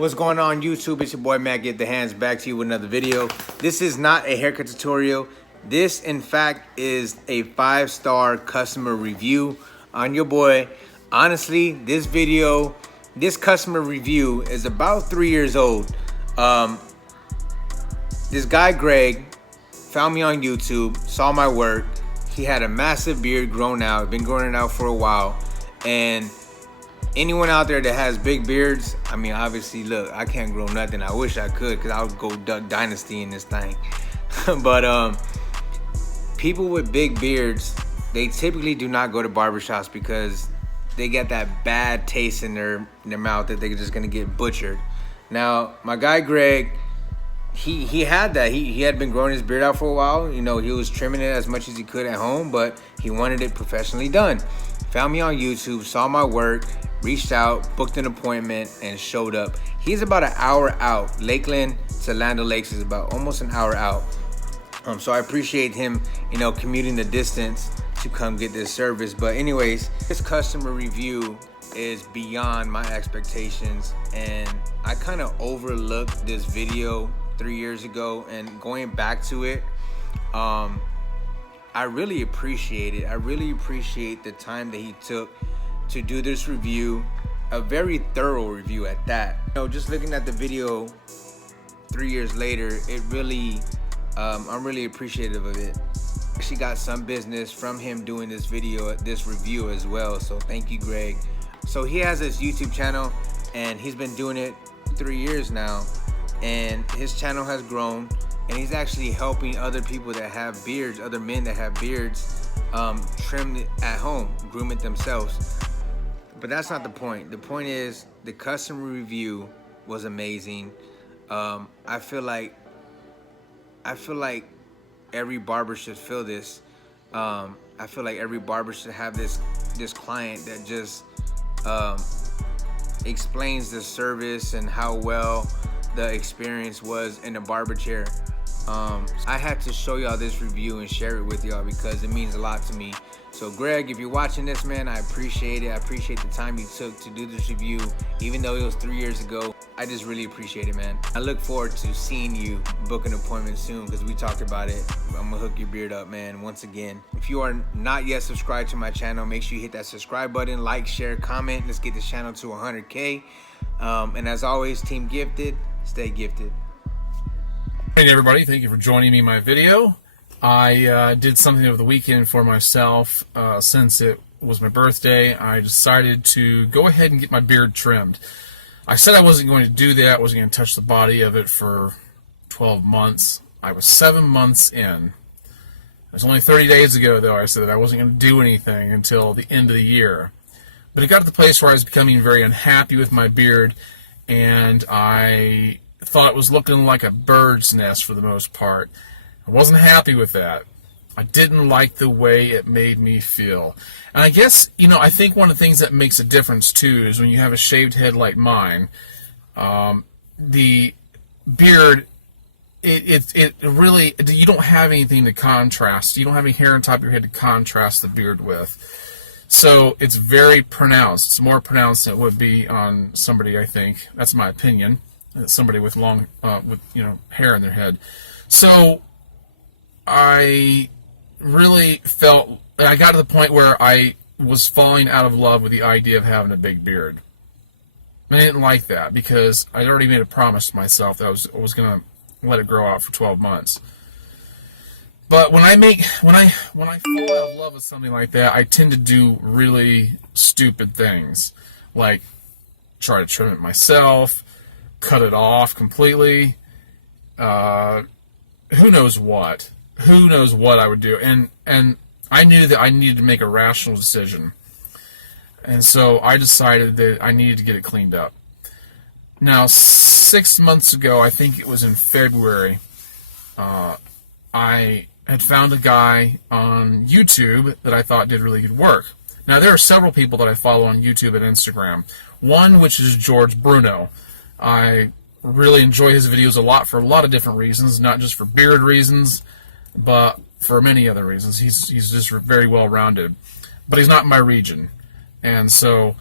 What's going on YouTube? It's your boy Matt. Get the hands back to you with another video. This is not a haircut tutorial. This in fact is a 5-star customer review on your boy. Honestly, this customer review is about 3 years old. This guy Greg found me on YouTube, saw my work. He had a massive beard grown out, been growing it out for a while. And anyone out there that has big beards, I mean, obviously, look, I can't grow nothing. I wish I could, because I would go Duck Dynasty in this thing. But people with big beards, they typically do not go to barbershops because they get that bad taste in their mouth that they're just gonna get butchered. Now, my guy Greg, he had that. He had been growing his beard out for a while. You know, he was trimming it as much as he could at home, but he wanted it professionally done. Found me on YouTube, saw my work, reached out, booked an appointment, and showed up. He's about an hour out. Lakeland to Land O'Lakes is about almost an hour out. So I appreciate him, you know, commuting the distance to come get this service. But anyways, this customer review is beyond my expectations, and I kind of overlooked this video 3 years ago, and going back to it, I really appreciate it. I really appreciate the time that he took to do this review, a very thorough review at that. You know, just looking at the video 3 years later, it really, I'm really appreciative of it. She got some business from him doing this video, this review as well. So thank you, Greg. So he has this YouTube channel, and he's been doing it 3 years now, and his channel has grown, and he's actually helping other people that have beards, other men that have beards, trim it at home, groom it themselves. But that's not the point. The point is the customer review was amazing. I feel like every barber should feel this. I feel like every barber should have this client that just explains the service and how well the experience was in the barber chair. I had to show y'all this review and share it with y'all because it means a lot to me. So Greg, if you're watching this, man, I appreciate it. I appreciate the time you took to do this review, even though it was 3 years ago. I just really appreciate it, man. I look forward to seeing you book an appointment soon, because we talked about it. I'm gonna hook your beard up, man, once again. If you are not yet subscribed to my channel, make sure you hit that subscribe button, like, share, comment. Let's get this channel to 100K. And as always, Team Gifted, stay gifted. Hey everybody, thank you for joining me in my video. I did something over the weekend for myself. Since it was my birthday, I decided to go ahead and get my beard trimmed. I said I wasn't going to do that. I wasn't going to touch the body of it for 12 months. I was 7 months in. It was only 30 days ago, though, I said that I wasn't going to do anything until the end of the year. But it got to the place where I was becoming very unhappy with my beard, and I thought it was looking like a bird's nest for the most part. I wasn't happy with that. I didn't like the way it made me feel. And I guess, you know, I think one of the things that makes a difference too is when you have a shaved head like mine, the beard, it really, you don't have anything to contrast. You don't have any hair on top of your head to contrast the beard with. So it's very pronounced. It's more pronounced than it would be on somebody, I think. That's my opinion. Somebody with long, hair in their head. So I really felt, I got to the point where I was falling out of love with the idea of having a big beard. I didn't like that because I'd already made a promise to myself that I was going to let it grow out for 12 months. But when I fall out of love with something like that, I tend to do really stupid things, like try to trim it myself, cut it off completely, who knows what I would do, and I knew that I needed to make a rational decision, and so I decided that I needed to get it cleaned up. Now, 6 months ago, I think it was in February, I had found a guy on YouTube that I thought did really good work. Now, there are several people that I follow on YouTube and Instagram. One, which is George Bruno. I really enjoy his videos a lot for a lot of different reasons, not just for beard reasons, but for many other reasons. He's just very well-rounded. But he's not in my region. And so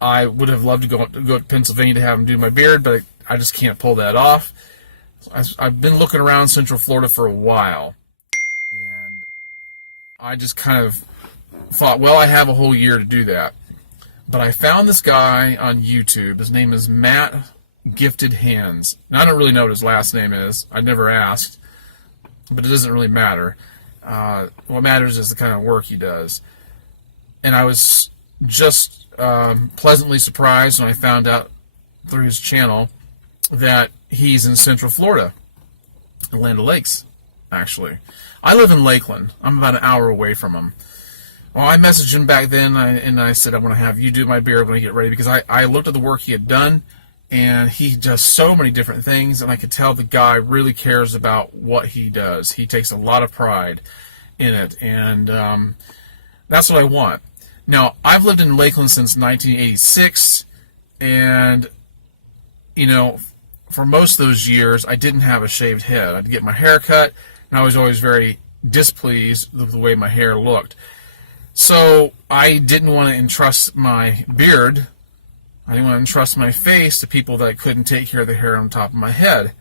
I would have loved to go to Pennsylvania to have him do my beard, but I just can't pull that off. I've been looking around Central Florida for a while, and I just kind of thought, well, I have a whole year to do that. But I found this guy on YouTube. His name is Matt Gifted Hands. And I don't really know what his last name is. I never asked, but it doesn't really matter. What matters is the kind of work he does. And I was just pleasantly surprised when I found out through his channel that he's in Central Florida, Land O'Lakes, actually. I live in Lakeland. I'm about an hour away from him. Well, I messaged him back then, and I said, I'm going to have you do my beard when I get ready, because I looked at the work he had done, and he does so many different things, and I could tell the guy really cares about what he does. He takes a lot of pride in it, and that's what I want. Now, I've lived in Lakeland since 1986, and, you know, for most of those years, I didn't have a shaved head. I'd get my hair cut, and I was always very displeased with the way my hair looked. So I didn't want to entrust my beard, I didn't want to entrust my face to people that couldn't take care of the hair on top of my head.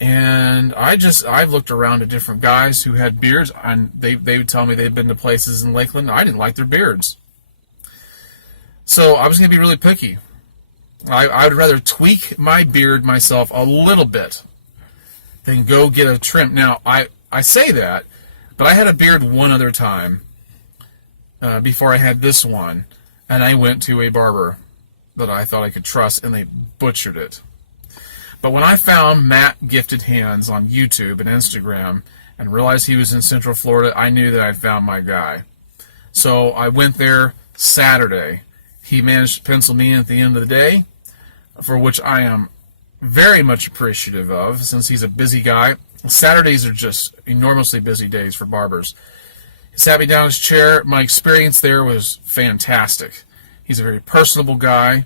And I've looked around at different guys who had beards, and they would tell me they'd been to places in Lakeland. I didn't like their beards. So I was going to be really picky. I would rather tweak my beard myself a little bit than go get a trim. Now, I say that, but I had a beard one other time before I had this one, and I went to a barber that I thought I could trust, and they butchered it. But when I found Matt Gifted Hands on YouTube and Instagram and realized he was in Central Florida, I knew that I'd found my guy. So I went there Saturday. He managed to pencil me in at the end of the day, for which I am very much appreciative of, since he's a busy guy. Saturdays are just enormously busy days for barbers. He sat me down in his chair. My experience there was fantastic. He's a very personable guy,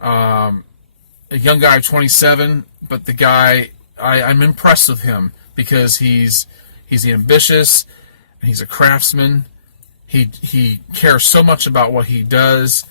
a young guy of 27, but the guy, I'm impressed with him because he's ambitious, and he's a craftsman. He cares so much about what he does,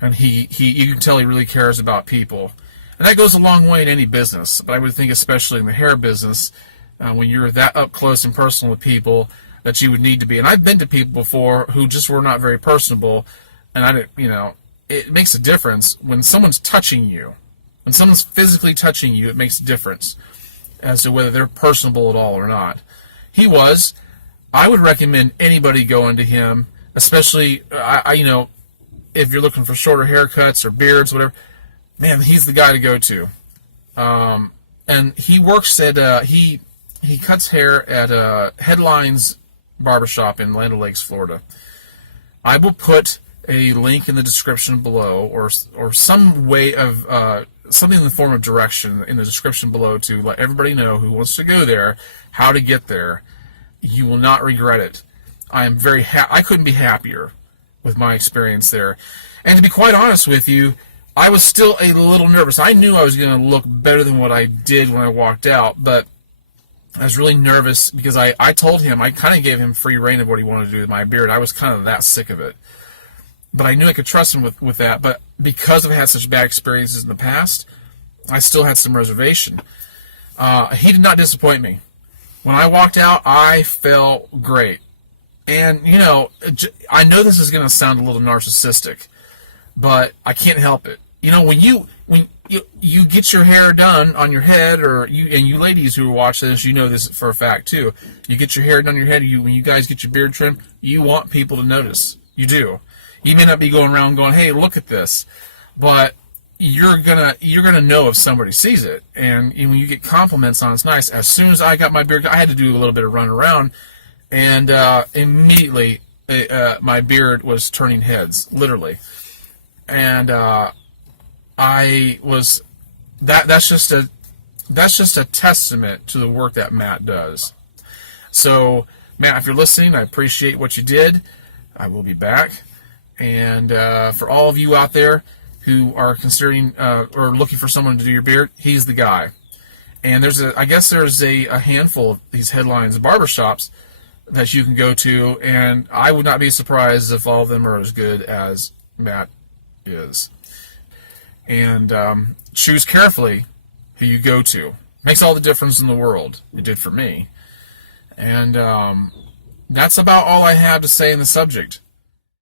and you can tell he really cares about people. And that goes a long way in any business, but I would think especially in the hair business, when you're that up close and personal with people, that you would need to be. And I've been to people before who just were not very personable, and I didn't, it makes a difference when someone's touching you. When someone's physically touching you, it makes a difference as to whether they're personable at all or not. He was. I would recommend anybody going to him, especially, if you're looking for shorter haircuts or beards, whatever. Man, he's the guy to go to. And he works at, he cuts hair at Headlines Barbershop in Land O'Lakes, Florida. I will put a link in the description below, or some way of something in the form of direction in the description below to let everybody know who wants to go there how to get there. You will not regret it. I am very I couldn't be happier with my experience there. And to be quite honest with you, I was still a little nervous. I knew I was going to look better than what I did when I walked out, but I was really nervous because I told him, I kind of gave him free rein of what he wanted to do with my beard. I was kind of that sick of it. But I knew I could trust him with that. But because I've had such bad experiences in the past, I still had some reservation. He did not disappoint me. When I walked out, I felt great. And, I know this is going to sound a little narcissistic, but I can't help it. When you get your hair done on your head, and you ladies who are watching this, you know this for a fact too. You get your hair done on your head, when you guys get your beard trimmed, you want people to notice. You do. You may not be going around going, "Hey, look at this," but you're gonna know if somebody sees it. And when you get compliments on it's nice. As soon as I got my beard, I had to do a little bit of running around, and immediately my beard was turning heads, literally. And I was that's just a testament to the work that Matt does. So, Matt, if you're listening, I appreciate what you did. I will be back. And for all of you out there who are considering or looking for someone to do your beard, he's the guy. And I guess there's a handful of these Headlines barbershops that you can go to, and I would not be surprised if all of them are as good as Matt is. And choose carefully who you go to. Makes all the difference in the world. It did for me. And that's about all I have to say in the subject.